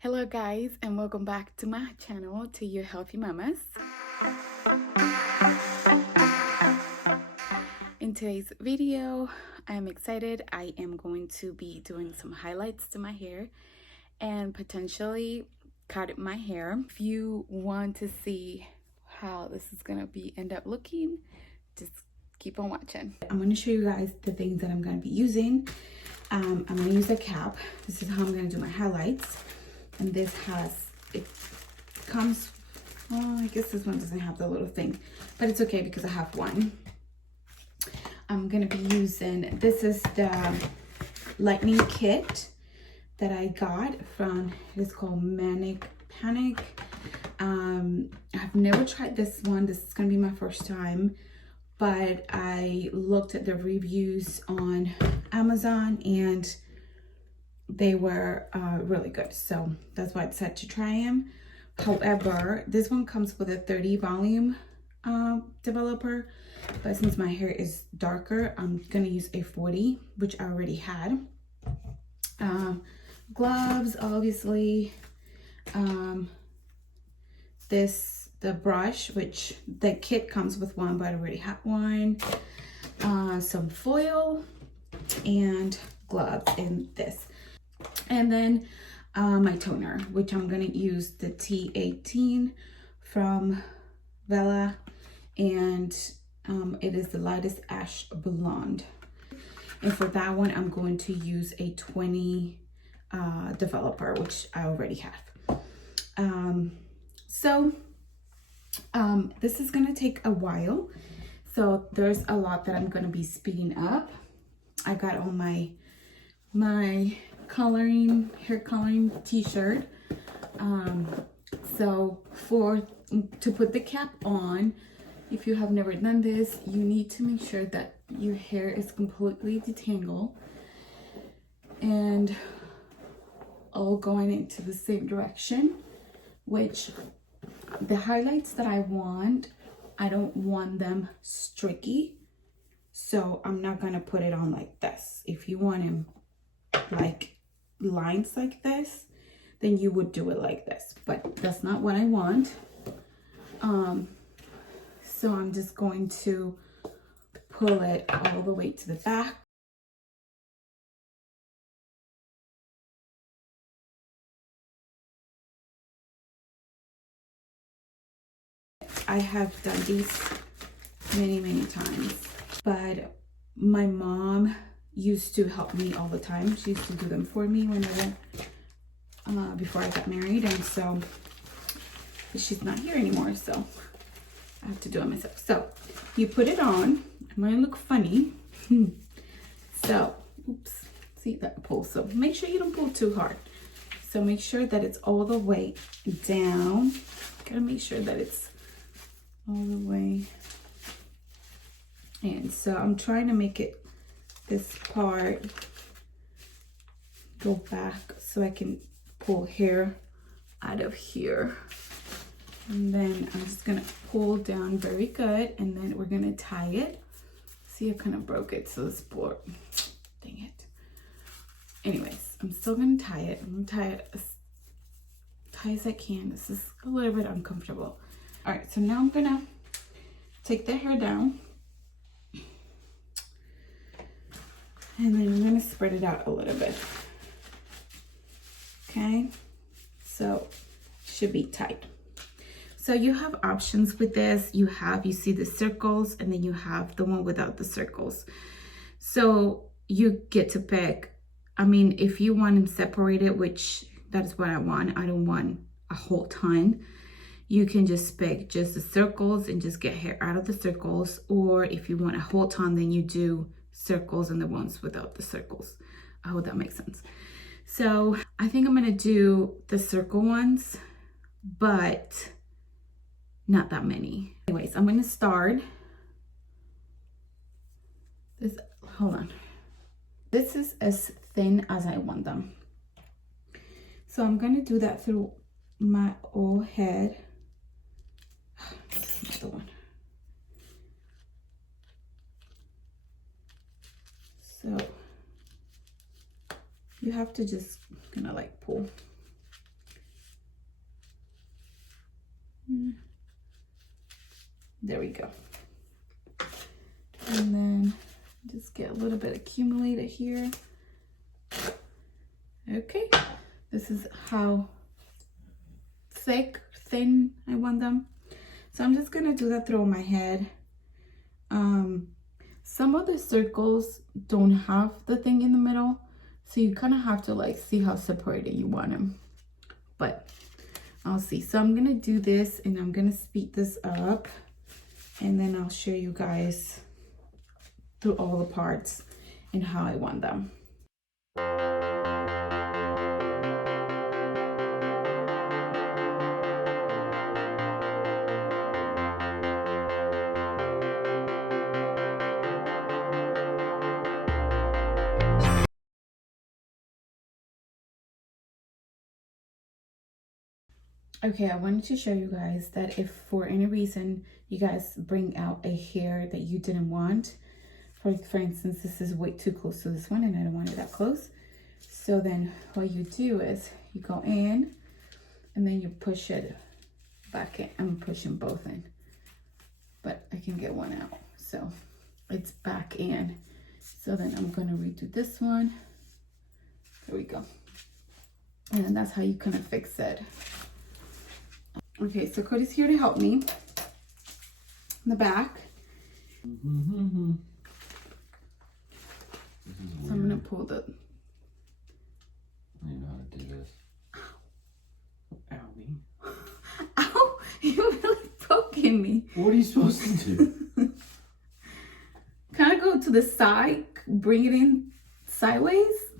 Hello guys, and welcome back to my channel, to your healthy mamas. In today's video, I'm excited. I am going to be doing some highlights to my hair and potentially cut my hair. If you want to see how this is gonna end up looking, just keep on watching. I'm going to show you guys the things that I'm going to be using. I'm going to use a cap. This is how I'm going to do my highlights. And this comes, well, I guess this one doesn't have the little thing, but it's okay because I have one. I'm going to be using, this is the lightning kit that I got from, it's called Manic Panic. I've never tried this one. This is going to be my first time, but I looked at the reviews on Amazon and they were really good, so that's why I decided to try them. However, this one comes with a 30 volume developer, but since my hair is darker, I'm gonna use a 40, which I already had. Gloves, obviously. The brush, which the kit comes with one, but I already have one. Some foil and gloves in this. And then my toner, which I'm going to use the T18 from Wella, and it is the lightest ash blonde. And for that one, I'm going to use a 20 developer, which I already have. This is going to take a while. So there's a lot that I'm going to be speeding up. I got all my hair coloring t-shirt. So to put the cap on, if you have never done this, you need to make sure that your hair is completely detangled and all going into the same direction, which the highlights that I want, I don't want them streaky, so I'm not gonna put it on like this. If you want them like lines like this, then you would do it like this, but that's not what I want. So I'm just going to pull it all the way to the back. I have done these many times, but my mom used to help me all the time. She used to do them for me whenever before I got married, and so she's not here anymore, so I have to do it myself. So you put it on. I'm gonna look funny. So oops, see that pull, so make sure you don't pull too hard. So make sure that it's all the way down. Gotta make sure that it's all the way. And so I'm trying to make it, this part, go back so I can pull hair out of here. And then I'm just gonna pull down very good, and then we're gonna tie it. See, I kind of broke it, so this board, dang it. Anyways, I'm still gonna tie it. I'm gonna tie it as tight as I can. This is a little bit uncomfortable. All right, so now I'm gonna take the hair down, and then I'm gonna spread it out a little bit. Okay, so should be tight. So you have options with this. You see the circles, and then you have the one without the circles. So you get to pick. I mean, if you want them separated, which that is what I want. I don't want a whole ton. You can just pick just the circles and just get hair out of the circles. Or if you want a whole ton, then you do circles and the ones without the circles. I hope that makes sense. So I think I'm gonna do the circle ones, but not that many. Anyways, I'm gonna start this, hold on. This is as thin as I want them. So I'm gonna do that through my whole head. That's the one. So you have to just kind of like pull. There we go. And then just get a little bit accumulated here. Okay, this is how thin I want them. So I'm just gonna do that through my head. Some of the circles don't have the thing in the middle, so you kind of have to like see how separated you want them. But I'll see. So I'm gonna do this and I'm gonna speed this up, and then I'll show you guys through all the parts and how I want them. Okay, I wanted to show you guys that if for any reason you guys bring out a hair that you didn't want, for instance, this is way too close to this one and I don't want it that close. So then what you do is you go in and then you push it back in. I'm pushing both in, but I can get one out. So it's back in. So then I'm gonna redo this one. There we go. And then that's how you kind of fix it. Okay, so Cody's here to help me in the back. So I'm gonna pull the. I know how to do this. Ow. Ow! You're really poking me. What are you supposed to do? Kind of go to the side, bring it in sideways.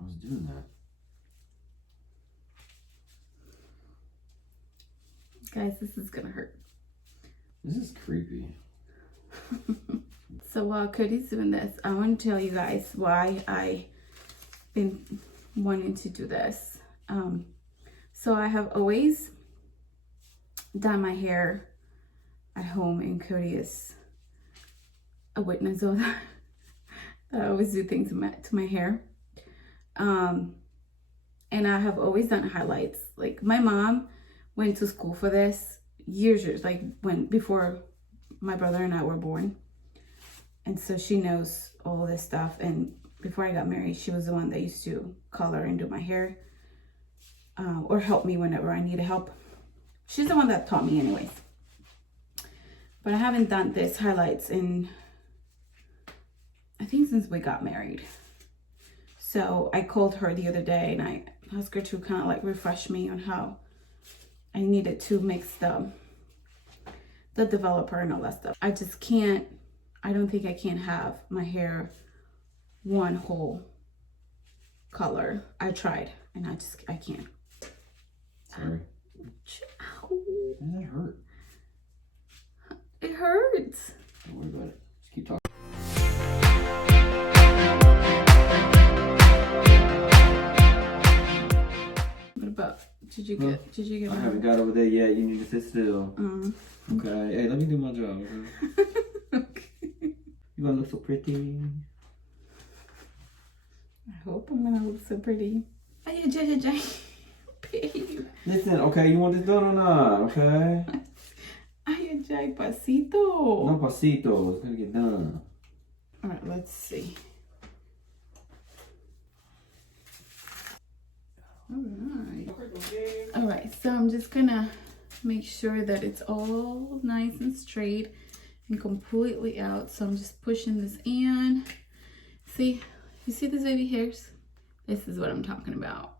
I was doing that. Guys, this is gonna hurt. This is creepy. So while Cody's doing this, I want to tell you guys why I've been wanting to do this. So I have always done my hair at home, and Cody is a witness of that. I always do things to my hair. And I have always done highlights. Like my mom went to school for this years, like before my brother and I were born. And so she knows all this stuff. And before I got married, she was the one that used to color and do my hair, or help me whenever I needed help. She's the one that taught me anyways. But I haven't done this highlights in, I think since we got married. So I called her the other day and I asked her to kind of like refresh me on how I needed to mix the developer and all that stuff. I just can't, I don't think I can have my hair one whole color. I tried and I can't. Sorry. Ow. Doesn't that hurt? It hurts. Don't worry about it. Just keep talking. What about, did you get I haven't got over there yet. You need to sit still. Okay. Hey, let me do my job, okay? Okay. You gonna look so pretty. I hope I'm gonna look so pretty. Ay, babe. Listen, okay, you want this done or not, okay? Ay, pasito. No pasito, it's gonna get done. All right, let's see. All right, so I'm just gonna make sure that it's all nice and straight and completely out. So I'm just pushing this in. See, you see these baby hairs? This is what I'm talking about.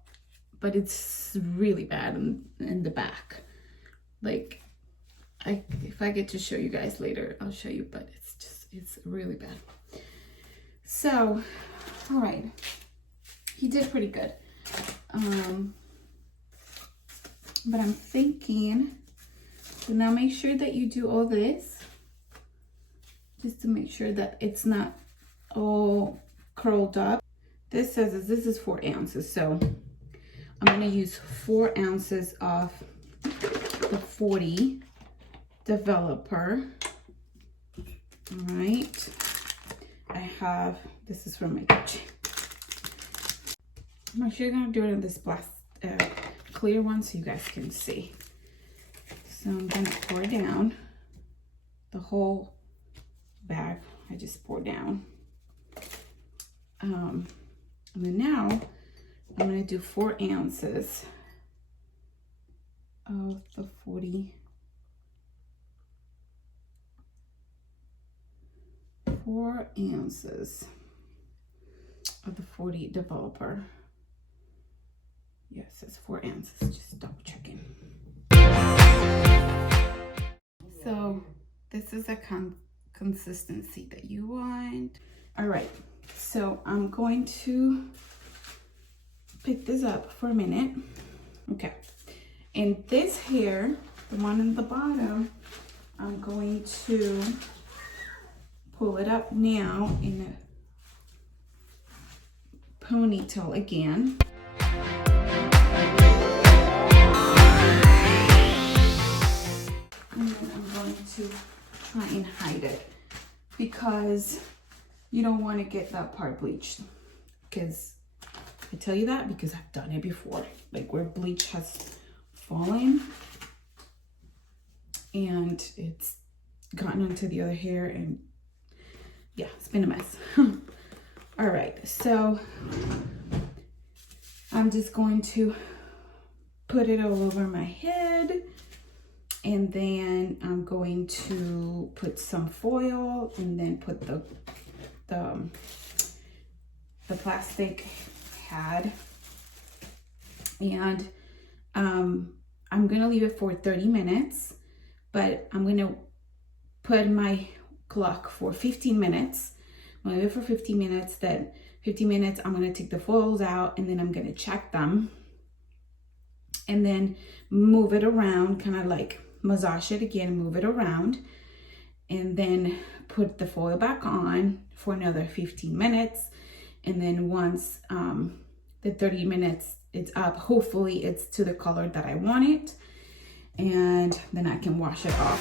But it's really bad in the back. Like, if I get to show you guys later, I'll show you, but it's really bad. So, all right, he did pretty good. But I'm thinking, so now make sure that you do all this, just to make sure that it's not all curled up. This says this is 4 ounces, so I'm gonna use 4 ounces of the 40 developer. All right, I have, this is from my kitchen. I'm actually gonna do it in this clear one so you guys can see. So I'm gonna pour down the whole bag. I just pour down. And then now I'm gonna do 4 ounces of the 40. 4 ounces of the 40 developer. Yes, it's 4 ounces. Just double checking. So this is a consistency that you want. All right, so I'm going to pick this up for a minute. Okay, and this here, the one in the bottom, I'm going to pull it up now in a ponytail again. And then I'm going to try and hide it because you don't want to get that part bleached. Because I tell you that because I've done it before, like where bleach has fallen and it's gotten onto the other hair, and yeah, it's been a mess. All right, so I'm just going to put it all over my head, and then I'm going to put some foil and then put the plastic pad, and I'm gonna leave it for 30 minutes, but I'm gonna put my clock for 15 minutes. I'm gonna leave it for 15 minutes, then 15 minutes I'm gonna take the foils out, and then I'm gonna check them and then move it around, kind of like massage it again, move it around, and then put the foil back on for another 15 minutes. And then once the 30 minutes is up, hopefully it's to the color that I want it, and then I can wash it off.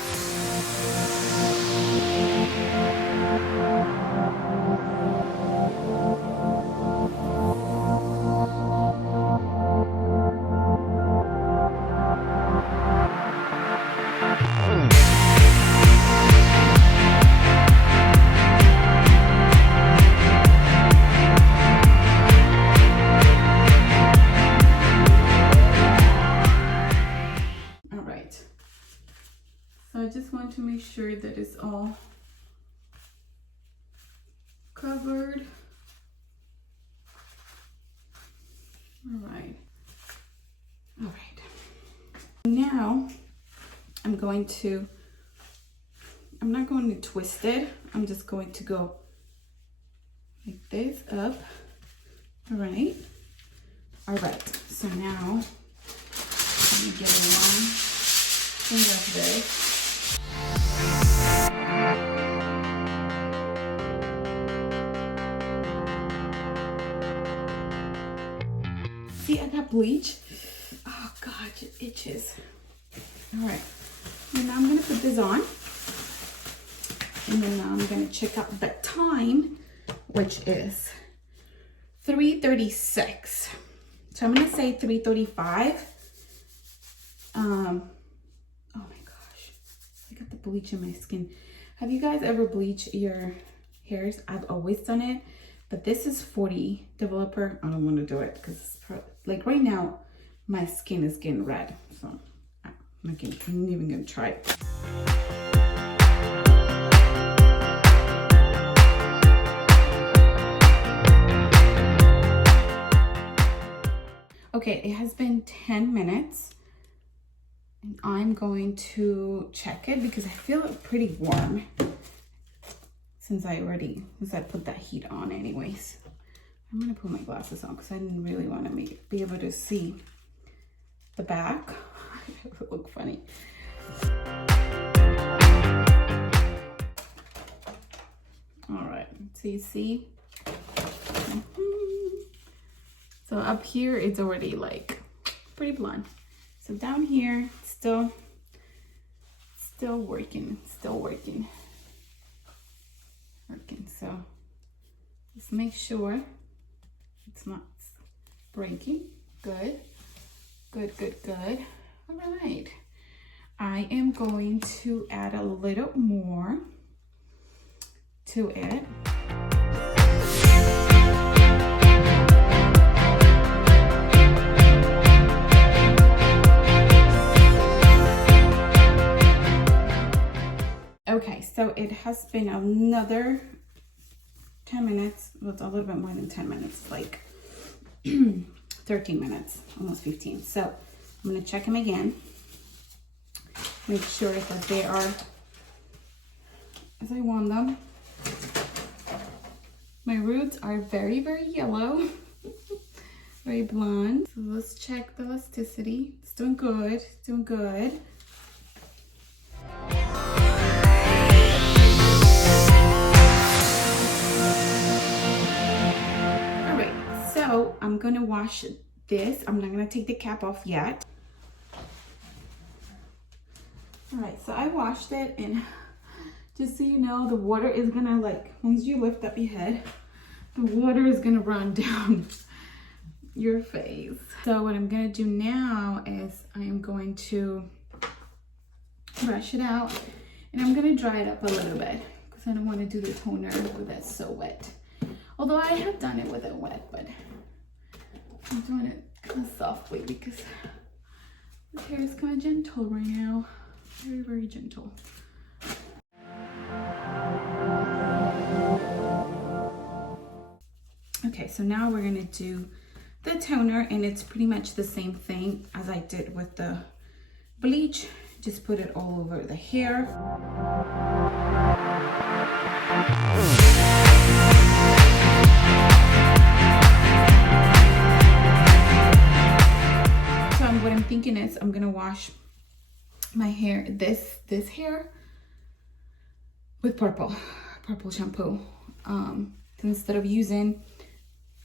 So I just want to make sure that it's all covered. All right. Now I'm not going to twist it. I'm just going to go like this up. All right. So now let me get one thing of this. See, I got bleach. Oh God, it itches. All right, and now I'm gonna put this on, and then I'm gonna check out the time, which is 3:36. So I'm gonna say 3:35. Oh my gosh, I got the bleach in my skin. Have you guys ever bleached your hairs? I've always done it, but this is 40 developer. I don't want to do it because like right now my skin is getting red, so I'm even gonna try it. Okay, it has been 10 minutes. And I'm going to check it because I feel it pretty warm since I put that heat on anyways. I'm gonna put my glasses on because I didn't really want to be able to see the back. It would look funny. All right, so you see. So up here, it's already like pretty blonde. So down here, still working. So just make sure it's not breaking. Good. All right. I am going to add a little more to it. Okay, so it has been another 10 minutes. Well, it's a little bit more than 10 minutes, like 13 minutes, almost 15. So I'm gonna check them again. Make sure that they are as I want them. My roots are very, very yellow, very blonde. So let's check the elasticity. It's doing good, it's doing good. All right, so I'm gonna wash this. I'm not gonna take the cap off yet. All right, so I washed it, and just so you know, the water is gonna, like, once you lift up your head, the water is gonna run down your face. So what I'm gonna do now is I am going to brush it out, and I'm gonna dry it up a little bit because I don't want to do the toner with it so wet. Although I have done it with it wet, but I'm doing it kind of softly because the hair is kind of gentle right now. Very, very gentle. Okay, so now we're gonna do the toner, and it's pretty much the same thing as I did with the bleach. Just put it all over the hair. So what I'm thinking is I'm gonna wash my hair, this hair, with purple shampoo. Instead of using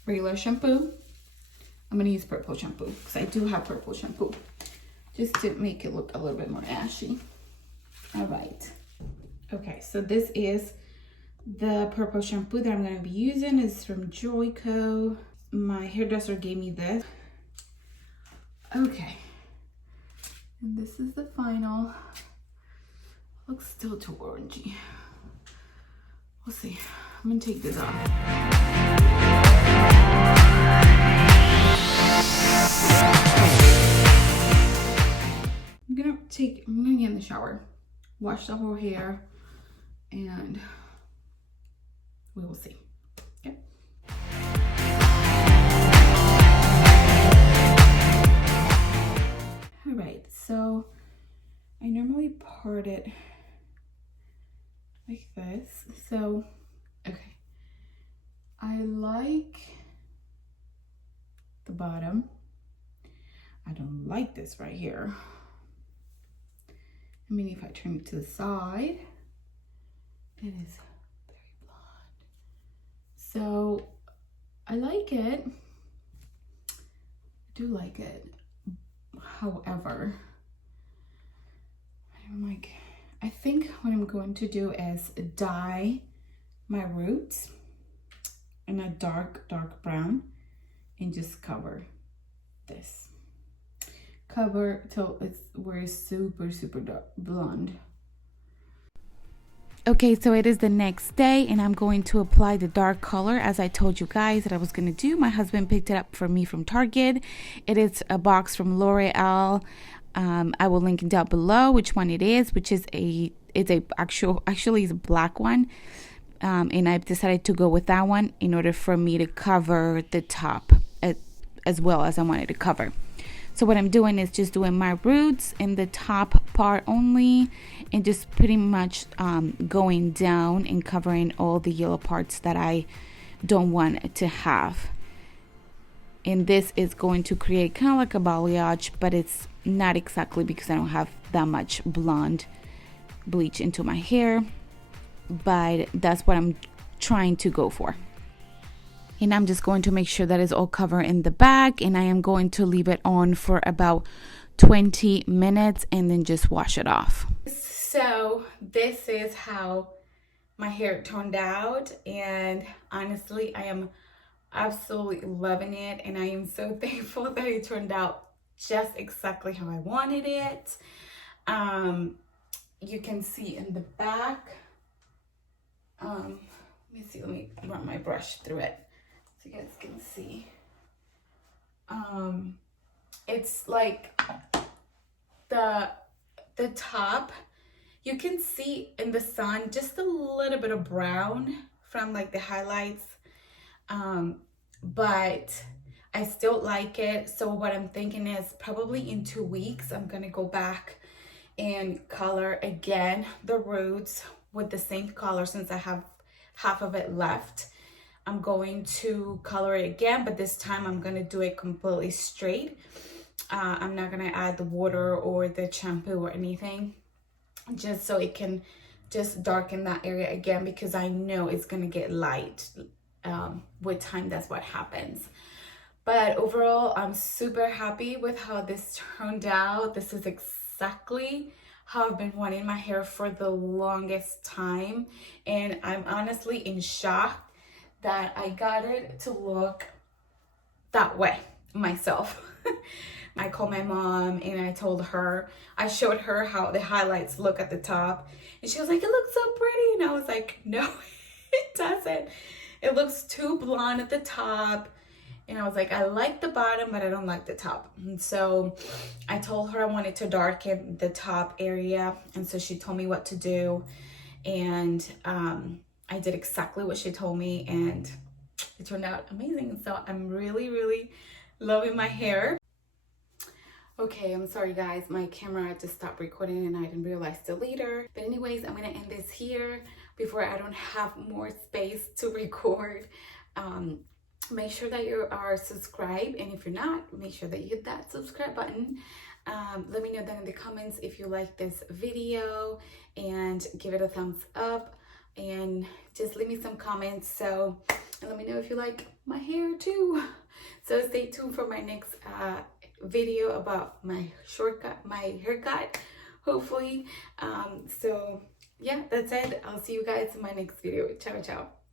regular shampoo, I'm gonna use purple shampoo because I do have purple shampoo, just to make it look a little bit more ashy. All right. Okay, so this is the purple shampoo that I'm gonna be using. It's from Joico. My hairdresser gave me this. Okay. And this is the final. Looks still too orangey. We'll see. I'm gonna take this off. I'm gonna get in the shower, wash the whole hair, and we will see. Okay. All right, so I normally part it like this. So, okay, I like the bottom. I don't like this right here. I mean, if I turn it to the side, it is very blonde. So I like it. I do like it. However, I think what I'm going to do is dye my roots in a dark brown and just cover this. Cover till we're super dark blonde. Okay, so it is the next day, and I'm going to apply the dark color as I told you guys that I was going to do. My husband picked it up for me from Target. It is a box from L'Oreal. I will link it down below which one it is, which is actually is a black one. And I've decided to go with that one in order for me to cover the top as well as I wanted to cover. So what I'm doing is just doing my roots in the top part only, and just pretty much going down and covering all the yellow parts that I don't want to have. And this is going to create kind of like a balayage, but it's not exactly because I don't have that much blonde bleach into my hair, but that's what I'm trying to go for. And I'm just going to make sure that it's all covered in the back, and I am going to leave it on for about 20 minutes and then just wash it off. So this is how my hair turned out, and honestly I am absolutely loving it, and I am so thankful that it turned out just exactly how I wanted it. You can see in the back, let me see, let me run my brush through it so you guys can see. It's like the top, you can see in the sun just a little bit of brown from like the highlights, but I still like it. So what I'm thinking is probably in 2 weeks I'm gonna go back and color again the roots with the same color. Since I have half of it left, I'm going to color it again, but this time I'm gonna do it completely straight. I'm not gonna add the water or the shampoo or anything, just so it can just darken that area again, because I know it's gonna get light. With time, that's what happens. But overall, I'm super happy with how this turned out. This is exactly how I've been wanting my hair for the longest time, and I'm honestly in shock that I got it to look that way myself. I called my mom and I told her, I showed her how the highlights look at the top, and she was like, it looks so pretty. And I was like, no, it doesn't. It looks too blonde at the top. And I was like, I like the bottom, but I don't like the top. And so I told her I wanted to darken the top area. And so she told me what to do. And I did exactly what she told me, and it turned out amazing. And so I'm really, really loving my hair. Okay, I'm sorry guys, my camera just stopped recording and I didn't realize till later. But anyways, I'm gonna end this here before I don't have more space to record. Make sure that you are subscribed, and if you're not, make sure that you hit that subscribe button. Let me know down in the comments if you like this video, and give it a thumbs up, and just leave me some comments. And let me know if you like my hair too. So stay tuned for my next video about my haircut, hopefully. So yeah, that's it. I'll see you guys in my next video. Ciao, ciao.